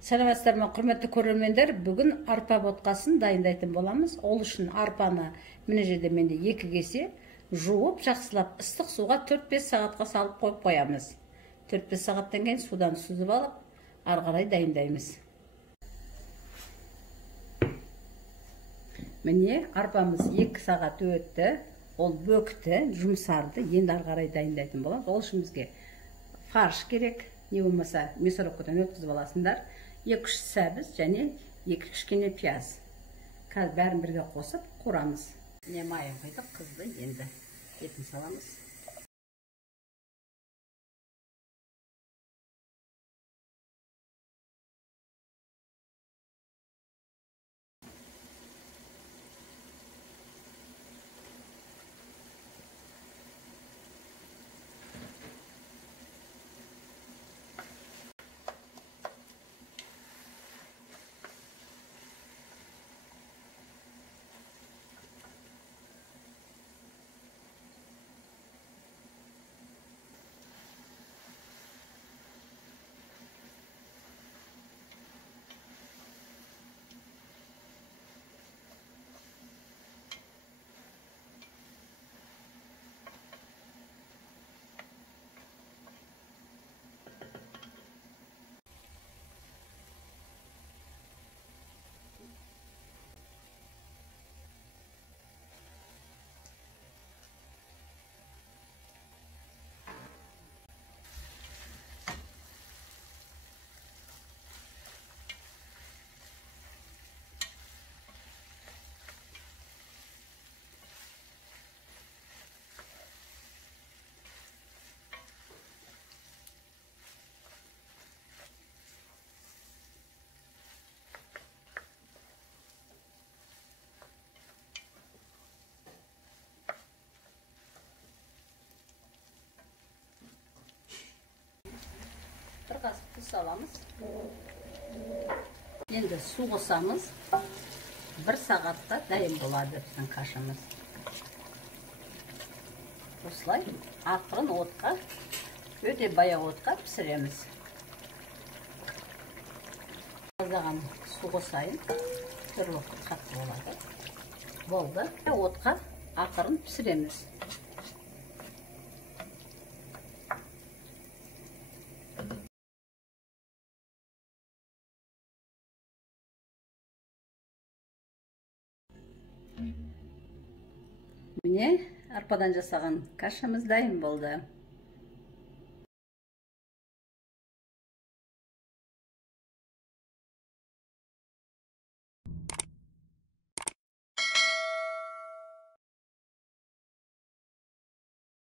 Саламатсыздар ма, құрметті көрермендер? Бүгін арпа ботқасын дайындайтын боламыз. Ол үшін арпаны мына жерде менде 2 кесе жуып, жақсылап ыстық суға 4-5 сағатқа салып қойып қоямыз. 4-5 сағаттан кейін судан сүзіп алып, ары қарай дайындаймыз. Міне арпамыз 2 сағат өтті. Ол бөкті, жұмсарды. Енді ары қарай дайындайтын боламыз. Ол үшін бізге фарш керек. Не болмаса мясорубкадан өткізіп аласыңдар. 2-3 сәбіз және 2 кішкене пияз. Қазір бәрін бірге қосып қуырамыз. Міне майын құйдық, қызды, енді етін саламыз. Bir qasıq tuz salamız. Енді су қосамыз. 1 сағатта дайын болады біздің кашамыз. Осылай ақырын отқа, өте баяу отқа пісіреміз. Аздаған су қосайын. Түрлі қатты болады. Болды. Отқа ақырын пісіреміз. Міне арпадан жасаған кашамыз дайын болды.